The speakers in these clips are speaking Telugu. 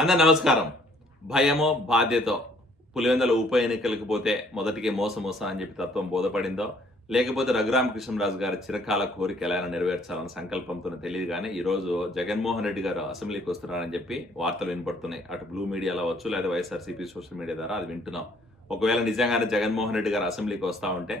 అందరు నమస్కారం. భయమో బాధ్యతో పులివెందుల ఉప ఎన్నికలకు పోతే మొదటికి మోసం అని చెప్పి తత్వం బోధపడిందో, లేకపోతే రఘురామకృష్ణరాజు గారి చిరకాల కోరిక ఎలా నెరవేర్చాలన్న సంకల్పంతో తెలియదు కానీ ఈరోజు జగన్మోహన్ రెడ్డి గారు అసెంబ్లీకి వస్తున్నారని చెప్పి వార్తలు వినపడుతున్నాయి. అటు బ్లూ మీడియాలో అవచ్చు, లేదా వైఎస్ఆర్సీపీ సోషల్ మీడియా ద్వారా అది వింటున్నాం. ఒకవేళ నిజంగానే జగన్మోహన్ రెడ్డి గారు అసెంబ్లీకి వస్తూ ఉంటే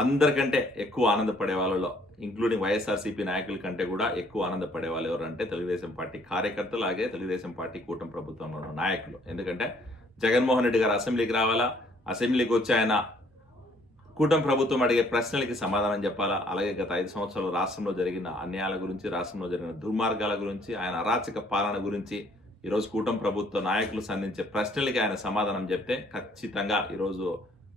అందరికంటే ఎక్కువ ఆనందపడే వాళ్ళలో, ఇంక్లూడింగ్ వైఎస్ఆర్సీపీ నాయకుల కంటే కూడా ఎక్కువ ఆనందపడే వాళ్ళు ఎవరంటే తెలుగుదేశం పార్టీ కార్యకర్తలు, అలాగే తెలుగుదేశం పార్టీ కూటమి ప్రభుత్వంలో ఉన్న నాయకులు. ఎందుకంటే జగన్మోహన్ రెడ్డి గారు అసెంబ్లీకి రావాలా, అసెంబ్లీకి వచ్చి ఆయన కూటమి ప్రభుత్వం అడిగే ప్రశ్నలకి సమాధానం చెప్పాలా, అలాగే గత 5 సంవత్సరాలు రాష్ట్రంలో జరిగిన అన్యాయాల గురించి, రాష్ట్రంలో జరిగిన దుర్మార్గాల గురించి, ఆయన అరాచక పాలన గురించి ఈరోజు కూటమి ప్రభుత్వ నాయకులు సంధించే ప్రశ్నలకి ఆయన సమాధానం చెప్తే ఖచ్చితంగా ఈరోజు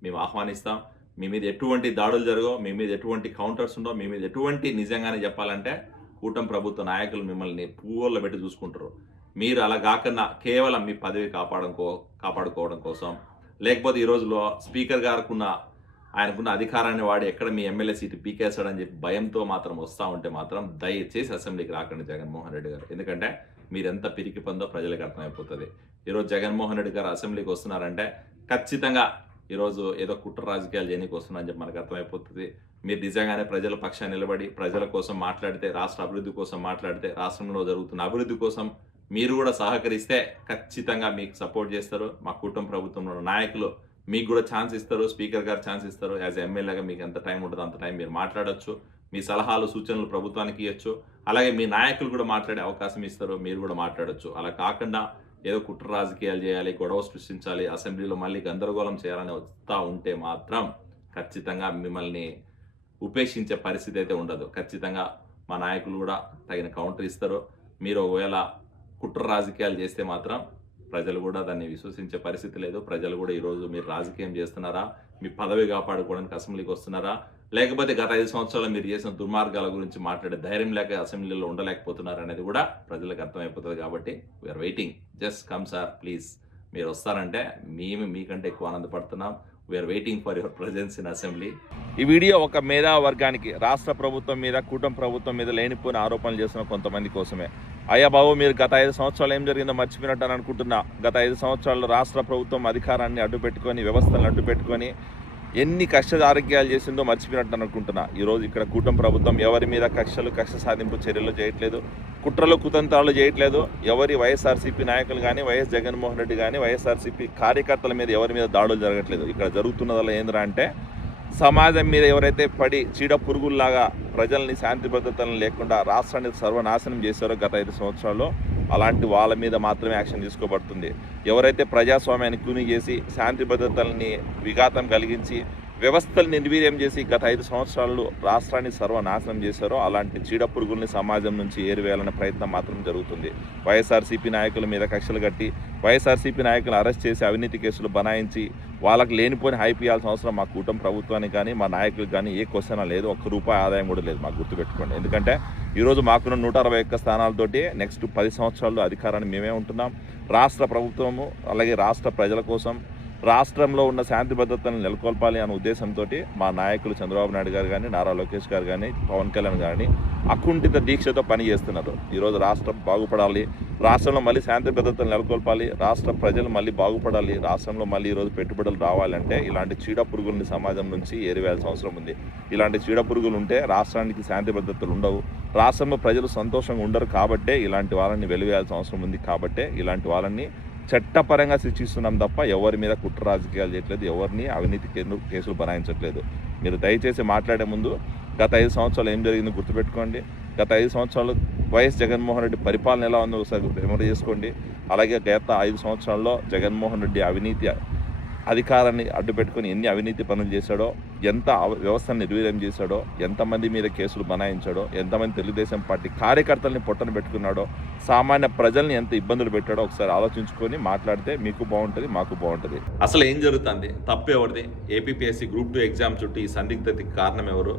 మేము ఆహ్వానిస్తాం. మీ మీద ఎటువంటి దాడులు జరగో, మీ మీద ఎటువంటి కౌంటర్స్ ఉండో, మీ మీద ఎటువంటి నిజంగానే చెప్పాలంటే కూటమి ప్రభుత్వ నాయకులు మిమ్మల్ని పువ్వుల్లో పెట్టి చూసుకుంటారు. మీరు అలా కాకుండా కేవలం మీ పదవి కాపాడుకోవడం కోసం, లేకపోతే ఈ రోజులో స్పీకర్ గారుకున్న ఆయనకున్న అధికారాన్ని వాడి ఎక్కడ మీ ఎమ్మెల్యే సీటు పీకేస్తాడని చెప్పి భయంతో మాత్రం వస్తూ ఉంటే మాత్రం దయచేసి అసెంబ్లీకి రాకండి జగన్మోహన్ రెడ్డి గారు. ఎందుకంటే మీరెంత పిరికి పందో ప్రజలకు అర్థమైపోతుంది. ఈరోజు జగన్మోహన్ రెడ్డి గారు అసెంబ్లీకి వస్తున్నారంటే ఖచ్చితంగా ఈరోజు ఏదో కుట్ర రాజకీయాలు చేయడానికి వస్తున్నారని చెప్పి మనకు అర్థమైపోతుంది. మీరు నిజంగానే ప్రజల పక్షాన్ని నిలబడి ప్రజల కోసం మాట్లాడితే, రాష్ట్ర అభివృద్ధి కోసం మాట్లాడితే, రాష్ట్రంలో జరుగుతున్న అభివృద్ధి కోసం మీరు కూడా సహకరిస్తే ఖచ్చితంగా మీకు సపోర్ట్ చేస్తారు. మా కూటమి ప్రభుత్వంలో ఉన్న నాయకులు మీకు కూడా ఛాన్స్ ఇస్తారు, స్పీకర్ గారు ఛాన్స్ ఇస్తారు. యాజ్ ఎమ్మెల్యేగా మీకు ఎంత టైం ఉంటుందో అంత టైం మీరు మాట్లాడచ్చు, మీ సలహాలు సూచనలు ప్రభుత్వానికి ఇవ్వచ్చు. అలాగే మీ నాయకులు కూడా మాట్లాడే అవకాశం ఇస్తారు, మీరు కూడా మాట్లాడచ్చు. అలా కాకుండా ఏదో కుట్ర రాజకీయాలు చేయాలి, గొడవ సృష్టించాలి, అసెంబ్లీలో మళ్ళీ గందరగోళం చేయాలని వస్తూ ఉంటే మాత్రం ఖచ్చితంగా మిమ్మల్ని ఉపేక్షించే పరిస్థితి అయితే ఉండదు. ఖచ్చితంగా మా నాయకులు కూడా తగిన కౌంటర్ ఇస్తారు. మీరు ఒకవేళ కుట్ర రాజకీయాలు చేస్తే మాత్రం ప్రజలు కూడా దాన్ని విశ్వసించే పరిస్థితి లేదు. ప్రజలు కూడా ఈరోజు మీరు రాజకీయం చేస్తున్నారా, మీ పదవి కాపాడుకోవడానికి అసెంబ్లీకి వస్తున్నారా, లేకపోతే గత 5 సంవత్సరాలు మీరు చేసిన దుర్మార్గాల గురించి మాట్లాడే ధైర్యం లేక అసెంబ్లీలో ఉండలేకపోతున్నారు అనేది కూడా ప్రజలకు అర్థమైపోతుంది. కాబట్టి we are waiting. Just come sir please. మీరు వస్తారంటే మేము మీకంటే ఎక్కువ ఆనందపడుతున్నాం. We are waiting for your presence in assembly. ఈ వీడియో ఒక మేధా వర్గానికి, రాష్ట్ర ప్రభుత్వం మీద, కూటమి ప్రభుత్వం మీద లేనిపోయిన ఆరోపణలు చేస్తున్న కొంతమంది కోసమే. అయ్యా బాబు, మీరు గత 5 సంవత్సరాలు ఏం జరిగిందో మర్చిపోయినట్టు అని అనుకుంటున్నా. గత 5 సంవత్సరాల్లో రాష్ట్ర ప్రభుత్వం అధికారాన్ని అడ్డుపెట్టుకొని, వ్యవస్థలను అడ్డుపెట్టుకొని ఎన్ని కక్ష చేసిందో మర్చిపోయినట్టు అనుకుంటున్నా. ఈరోజు ఇక్కడ కూటమి ప్రభుత్వం ఎవరి మీద కక్ష సాధింపు చర్యలు చేయట్లేదు, కుట్రలు కుతంత్రాలు చేయట్లేదు. ఎవరి వైఎస్ఆర్సీపీ నాయకులు కానీ, వైఎస్ జగన్మోహన్ రెడ్డి కానీ, వైఎస్ఆర్సీపీ కార్యకర్తల మీద ఎవరి మీద దాడులు జరగట్లేదు. ఇక్కడ జరుగుతున్నదల్లా ఏంద్రా అంటే సమాజం మీద ఎవరైతే పడి చీడ పురుగుల్లాగా ప్రజల్ని, శాంతి భద్రతలను లేకుండా రాష్ట్రాన్ని సర్వనాశనం చేశారో గత 5 సంవత్సరాల్లో, అలాంటి వాళ్ళ మీద మాత్రమే యాక్షన్ తీసుకోబడుతుంది. ఎవరైతే ప్రజాస్వామ్యాన్ని కూని చేసి, శాంతి భద్రతల్ని విఘాతం కలిగించి, వ్యవస్థల్ని నిర్వీర్యం చేసి గత 5 సంవత్సరాలు రాష్ట్రాన్ని సర్వనాశనం చేశారో అలాంటి చీడ పురుగుల్ని సమాజం నుంచి ఏరివేయాలనే ప్రయత్నం మాత్రం జరుగుతుంది. వైఎస్ఆర్సీపీ నాయకుల మీద కక్షలు కట్టి, వైఎస్ఆర్సీపీ నాయకులను అరెస్ట్ చేసి అవినీతి కేసులు బనాయించి వాళ్ళకి లేనిపోయిన హైప్ ఇవ్వాల్సిన అవసరం మా కూటమి ప్రభుత్వానికి కానీ, మా నాయకులకు కానీ ఏ క్వశ్చన్ లేదు. ₹1 ఆదాయం కూడా లేదు. మాకు గుర్తుపెట్టుకోండి. ఎందుకంటే ఈరోజు మాకున్న 161 స్థానాలతోటి నెక్స్ట్ 10 సంవత్సరాల్లో అధికారాన్ని మేమే ఉంటున్నాం. రాష్ట్ర ప్రభుత్వము అలాగే రాష్ట్ర ప్రజల కోసం, రాష్ట్రంలో ఉన్న శాంతి భద్రతలను నెలకొల్పాలి అనే ఉద్దేశంతో మా నాయకులు చంద్రబాబు నాయుడు గారు కానీ, నారా లోకేష్ గారు కానీ, పవన్ కళ్యాణ్ కానీ అకుంఠిత దీక్షతో పనిచేస్తున్నారు. ఈరోజు రాష్ట్రం బాగుపడాలి, రాష్ట్రంలో మళ్ళీ శాంతి భద్రతలు నెలకొల్పాలి, రాష్ట్ర ప్రజలు మళ్ళీ బాగుపడాలి, రాష్ట్రంలో మళ్ళీ ఈరోజు పెట్టుబడులు రావాలంటే ఇలాంటి చీడ పురుగుల్ని సమాజం నుంచి ఏరివేయాల్సిన అవసరం ఉంది. ఇలాంటి చీడ పురుగులు ఉంటే రాష్ట్రానికి శాంతి భద్రతలు ఉండవు, రాష్ట్రంలో ప్రజలు సంతోషంగా ఉండరు. కాబట్టే ఇలాంటి వాళ్ళని వెలివేయాల్సిన అవసరం ఉంది. కాబట్టే ఇలాంటి వాళ్ళని చట్టపరంగా శిక్షిస్తున్నాం తప్ప ఎవరి మీద కుట్ర రాజకీయాలు చేయట్లేదు, ఎవరిని అవినీతి కేసులు బనాయించట్లేదు. మీరు దయచేసి మాట్లాడే ముందు గత 5 సంవత్సరాలు ఏం జరిగిందో గుర్తుపెట్టుకోండి. గత 5 సంవత్సరాలు వైఎస్ జగన్మోహన్ రెడ్డి పరిపాలన ఎలా ఉందో ఒకసారి మెమరీ చేసుకోండి. అలాగే గత 5 సంవత్సరాల్లో జగన్మోహన్ రెడ్డి అవినీతి అధికారాన్ని అడ్డుపెట్టుకొని ఎన్ని అవినీతి పనులు చేశాడో, ఎంత వ్యవస్థను నిర్వీర్యం చేశాడో, ఎంతమంది మీద కేసులు బనాయించాడో, ఎంతమంది తెలుగుదేశం పార్టీ కార్యకర్తల్ని పొట్టన పెట్టుకున్నాడో, సామాన్య ప్రజల్ని ఎంత ఇబ్బందులు పెట్టాడో ఒకసారి ఆలోచించుకొని మాట్లాడితే మీకు బాగుంటుంది, మాకు బాగుంటుంది. అసలు ఏం జరుగుతుంది? తప్పు ఎవరిది? ఏపీపీఎస్సీ గ్రూప్ 2 ఎగ్జామ్ చుట్టూ ఈ సందిగ్ధతకి కారణం ఎవరు?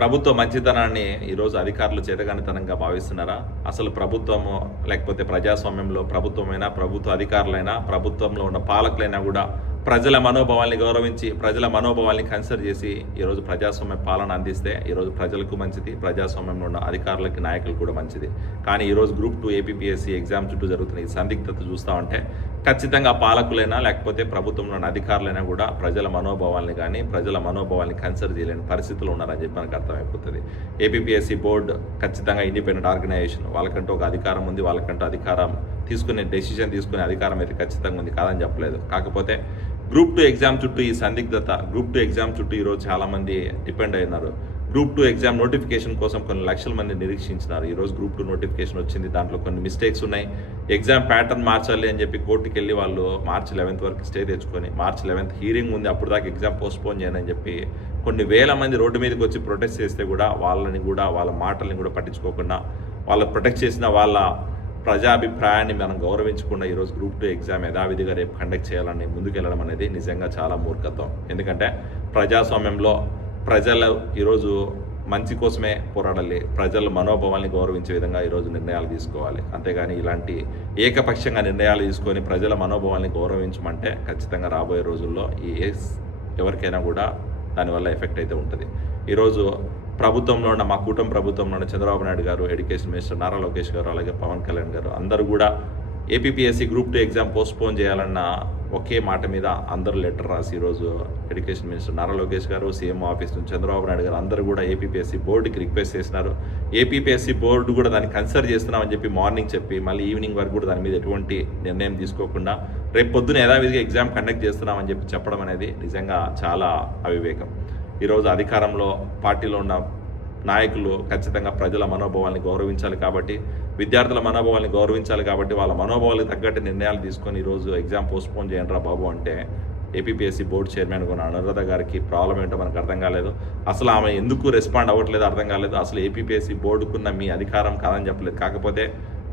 ప్రభుత్వ మంచితనాన్ని ఈరోజు అధికారులు చేతగానితనంగా భావిస్తున్నారా? అసలు ప్రభుత్వము లేకపోతే ప్రజాస్వామ్యంలో ప్రభుత్వమైనా, ప్రభుత్వ అధికారులైనా, ప్రభుత్వంలో ఉన్న పాలకులైనా కూడా ప్రజల మనోభావాల్ని గౌరవించి, ప్రజల మనోభావాల్ని కన్సిడర్ చేసి ఈరోజు ప్రజాస్వామ్య పాలన అందిస్తే ఈరోజు ప్రజలకు మంచిది, ప్రజాస్వామ్యంలో ఉన్న అధికారులకి, నాయకులు కూడా మంచిది. కానీ ఈరోజు గ్రూప్ 2 ఏపీపీఎస్సీ ఎగ్జామ్ చుట్టూ జరుగుతున్న ఈ సందిగ్ధత చూస్తూ ఉంటే ఖచ్చితంగా పాలకులైనా లేకపోతే ప్రభుత్వంలోని అధికారులైనా కూడా ప్రజల మనోభావాల్ని కానీ, ప్రజల మనోభావాల్ని కన్సిడర్ చేయలేని పరిస్థితులు ఉన్నారని చెప్పి మనకు అర్థమైపోతుంది. ఏపీపీఎస్సీ బోర్డు ఖచ్చితంగా ఇండిపెండెంట్ ఆర్గనైజేషన్, వాళ్ళకంటూ ఒక అధికారం ఉంది, వాళ్ళకంటూ అధికారం డెసిషన్ తీసుకునే అధికారం అయితే ఖచ్చితంగా ఉంది, కాదని చెప్పలేదు. కాకపోతే గ్రూప్ 2 ఎగ్జామ్ చుట్టూ ఈ సందిగ్ధత, గ్రూప్ 2 ఎగ్జామ్ చుట్టూ ఈరోజు చాలామంది డిపెండ్ అయినారు. గ్రూప్ 2 ఎగ్జామ్ నోటిఫికేషన్ కోసం కొన్ని లక్షల మంది నిరీక్షించినారు. ఈరోజు గ్రూప్ 2 నోటిఫికేషన్ వచ్చింది, దాంట్లో కొన్ని మిస్టేక్స్ ఉన్నాయి. ఎగ్జామ్ ప్యాటర్న్ మార్చాలి అని చెప్పి కోర్టుకి వెళ్ళి వాళ్ళు మార్చి 11th వరకు స్టే తెచ్చుకొని, మార్చి 11th హీరింగ్ ఉంది, అప్పుడు దాకా ఎగ్జామ్ పోస్ట్పోన్ చేయని చెప్పి కొన్ని వేల మంది రోడ్డు మీదకి వచ్చి ప్రొటెస్ట్ చేస్తే కూడా వాళ్ళ మాటల్ని కూడా పట్టించుకోకుండా, వాళ్ళు ప్రొటెక్ట్ చేసిన వాళ్ళ ప్రజాభిప్రాయాన్ని మనం గౌరవించకుండా ఈరోజు గ్రూప్ 2 ఎగ్జామ్ యథావిధిగా రేపు కండక్ట్ చేయాలని ముందుకెళ్ళడం అనేది నిజంగా చాలా మూర్ఖత్వం. ఎందుకంటే ప్రజాస్వామ్యంలో ప్రజలు ఈరోజు మంచి కోసమే పోరాడాలి, ప్రజల మనోభావాల్ని గౌరవించే విధంగా ఈరోజు నిర్ణయాలు తీసుకోవాలి. అంతేగాని ఇలాంటి ఏకపక్షంగా నిర్ణయాలు తీసుకొని ప్రజల మనోభావాల్ని గౌరవించమంటే ఖచ్చితంగా రాబోయే రోజుల్లో ఎవరికైనా కూడా దానివల్ల ఎఫెక్ట్ అయితే ఉంటుంది. ఈరోజు ప్రభుత్వంలో ఉన్న మా కూటమి ప్రభుత్వంలో ఉన్న చంద్రబాబు నాయుడు గారు, ఎడ్యుకేషన్ మినిస్టర్ నారా లోకేష్ గారు, అలాగే పవన్ కళ్యాణ్ గారు అందరూ కూడా ఏపీపీఎస్సీ గ్రూప్ 2 ఎగ్జామ్ పోస్ట్పోన్ చేయాలన్న ఒకే మాట మీద అందరూ లెటర్ రాసి ఈరోజు ఎడ్యుకేషన్ మినిస్టర్ నారా లోకేష్ గారు, సీఎం ఆఫీస్ నుంచి చంద్రబాబు నాయుడు గారు అందరూ కూడా ఏపీపీఎస్సీ బోర్డుకి రిక్వెస్ట్ చేసినారు. ఏపీపీఎస్సీ బోర్డు కూడా దాన్ని కన్సిడర్ చేస్తున్నామని చెప్పి మార్నింగ్ చెప్పి మళ్ళీ ఈవినింగ్ వరకు కూడా దాని మీద ఎటువంటి నిర్ణయం తీసుకోకుండా రేపు పొద్దున యథావిధిగా ఎగ్జామ్ కండక్ట్ చేస్తున్నామని చెప్పడం అనేది నిజంగా చాలా అవివేకం. ఈరోజు అధికారంలో పార్టీలో ఉన్న నాయకులు ఖచ్చితంగా ప్రజల మనోభావాల్ని గౌరవించాలి కాబట్టి, విద్యార్థుల మనోభావాల్ని గౌరవించాలి కాబట్టి వాళ్ళ మనోభావాలకు తగ్గట్టు నిర్ణయాలు తీసుకొని ఈరోజు ఎగ్జామ్ పోస్ట్పోన్ చేయండి రా బాబు అంటే ఏపీపీఎస్సీ బోర్డు చైర్మన్ కొన్న అనురాధ గారికి ప్రాబ్లం ఏంటో మనకు అర్థం కాలేదు. అసలు ఆమె ఎందుకు రెస్పాండ్ అవ్వట్లేదు అర్థం కాలేదు. అసలు ఏపీపీఎస్సీ బోర్డుకున్న మీ అధికారం కాదని చెప్పలేదు. కాకపోతే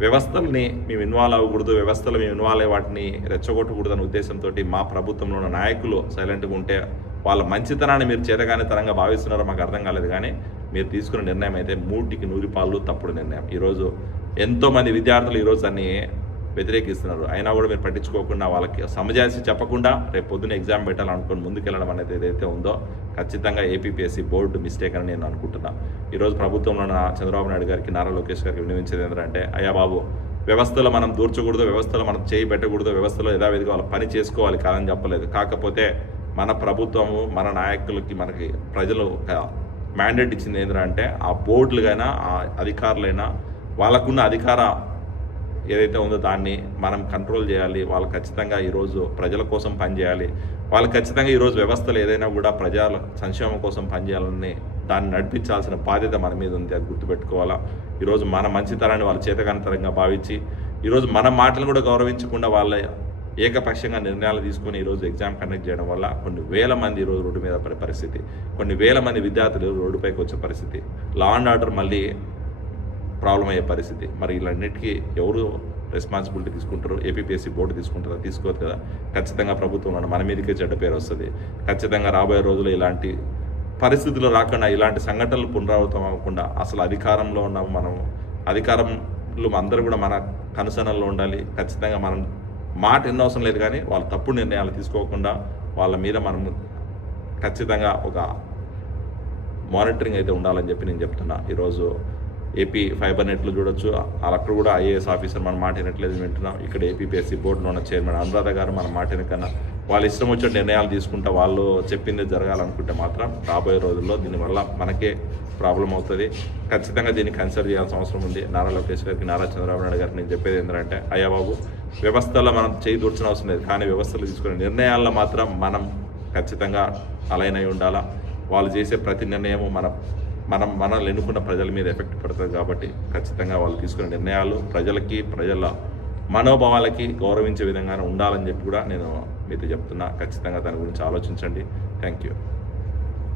వ్యవస్థల్ని మేము ఇన్వాల్వ్ అవ్వకూడదు, వ్యవస్థలు మేము ఇన్వాల్వ్ అయ్యే వాటిని రెచ్చగొట్టకూడదు అనే ఉద్దేశంతో మా ప్రభుత్వంలో ఉన్న నాయకులు సైలెంట్గా ఉంటే వాళ్ళ మంచితనాన్ని మీరు చేతగానితనంగా భావిస్తున్నారో మాకు అర్థం కాలేదు. కానీ మీరు తీసుకున్న నిర్ణయం అయితే 100% తప్పుడు నిర్ణయం. ఈరోజు ఎంతోమంది విద్యార్థులు ఈరోజు దాన్ని వ్యతిరేకిస్తున్నారు. అయినా కూడా మీరు పట్టించుకోకుండా వాళ్ళకి సమజాయిషీ చెప్పకుండా రేపు పొద్దున్న ఎగ్జామ్ పెట్టాలనుకుని ముందుకెళ్ళడం అనేది ఏదైతే ఉందో ఖచ్చితంగా ఏపీపీఎస్సీ బోర్డు మిస్టేక్ అని నేను అనుకుంటున్నాను. ఈరోజు ప్రభుత్వంలో ఉన్న చంద్రబాబు నాయుడు గారికి, నారా లోకేష్ గారికి వినియోగించేది ఏంటంటే, అయ్యా బాబు, వ్యవస్థలో మనం దూర్చకూడదు, వ్యవస్థలో మనం చేయి పెట్టకూడదు, వ్యవస్థలో యథావిధిగా వాళ్ళ పని చేసుకోవాలి కాదని చెప్పలేదు. కాకపోతే మన ప్రభుత్వము, మన నాయకులకి, మనకి ప్రజలు మ్యాండేట్ ఇచ్చింది ఏంటంటే ఆ బోర్డులుగైనా ఆ అధికారులైనా వాళ్ళకున్న అధికార ఏదైతే ఉందో దాన్ని మనం కంట్రోల్ చేయాలి. వాళ్ళు ఖచ్చితంగా ఈరోజు ప్రజల కోసం పనిచేయాలి. వాళ్ళు ఖచ్చితంగా ఈరోజు వ్యవస్థలు ఏదైనా కూడా ప్రజల సంక్షేమం కోసం పనిచేయాలని దాన్ని నడిపించాల్సిన బాధ్యత మన మీద ఉంది. అది గుర్తుపెట్టుకోవాలా. ఈరోజు మన మంచితనాన్ని వాళ్ళు చేతకానితరంగా భావించి ఈరోజు మన మాటలు కూడా గౌరవించకుండా వాళ్ళ ఏకపక్షంగా నిర్ణయాలు తీసుకొని ఈరోజు ఎగ్జామ్ కండక్ట్ చేయడం వల్ల కొన్ని వేల మంది ఈరోజు రోడ్డు మీద పడే పరిస్థితి, కొన్ని వేల మంది విద్యార్థులు రోడ్డుపైకి వచ్చే పరిస్థితి, లా అండ్ ఆర్డర్ మళ్ళీ ప్రాబ్లం అయ్యే పరిస్థితి. మరి ఇలాన్నిటికీ ఎవరు రెస్పాన్సిబిలిటీ తీసుకుంటారు? ఏపీపీఎస్సీ బోర్డు తీసుకుంటారా? తీసుకోదు కదా. ఖచ్చితంగా ప్రభుత్వంలో మన మీదకే చెడ్డ పేరు వస్తుంది. ఖచ్చితంగా రాబోయే రోజుల్లో ఇలాంటి పరిస్థితులు రాకుండా, ఇలాంటి సంఘటనలు పునరావృతం అవ్వకుండా అసలు అధికారంలో ఉన్న అధికారంలో అందరూ కూడా మన కనుసనల్లో ఉండాలి. ఖచ్చితంగా మనం మాట ఎన్నో అవసరం లేదు, కానీ వాళ్ళు తప్పుడు నిర్ణయాలు తీసుకోకుండా వాళ్ళ మీద మనం ఖచ్చితంగా ఒక మానిటరింగ్ అయితే ఉండాలని చెప్పి నేను చెప్తున్నా. ఈరోజు ఏపీ ఫైబర్ నెట్లు చూడొచ్చు, అక్కడ కూడా ఐఏఎస్ ఆఫీసర్ మన మాట వినట్లేదు వింటున్నాం. ఇక్కడ ఏపీపీఎస్సీ బోర్డులో ఉన్న చైర్మన్ అనురాధ గారు మన మాట వినకన్నా వాళ్ళు ఇష్టం వచ్చిన నిర్ణయాలు తీసుకుంటా వాళ్ళు చెప్పింది జరగాలనుకుంటే మాత్రం రాబోయే రోజుల్లో దీనివల్ల మనకే ప్రాబ్లం అవుతుంది. ఖచ్చితంగా దీన్ని కన్సిడర్ చేయాల్సిన అవసరం ఉంది. నారా లోకేష్ గారికి, నారా చంద్రబాబు నాయుడు గారికి నేను చెప్పేది ఏంటంటే, అయ్యా బాబు, వ్యవస్థలో మనం చేయి దూర్చిన అవసరం లేదు, కానీ వ్యవస్థలు తీసుకునే నిర్ణయాల్లో మాత్రం మనం ఖచ్చితంగా అలైన్ అయి ఉండాలా. వాళ్ళు చేసే ప్రతి నిర్ణయము మనల్ని ఎన్నుకున్న ప్రజల మీద ఎఫెక్ట్ పడుతుంది. కాబట్టి ఖచ్చితంగా వాళ్ళు తీసుకునే నిర్ణయాలు ప్రజలకి, ప్రజల మనోభావాలకి గౌరవించే విధంగానే ఉండాలని చెప్పి కూడా నేను మీతో చెప్తున్నా. ఖచ్చితంగా దాని గురించి ఆలోచించండి. Thank you.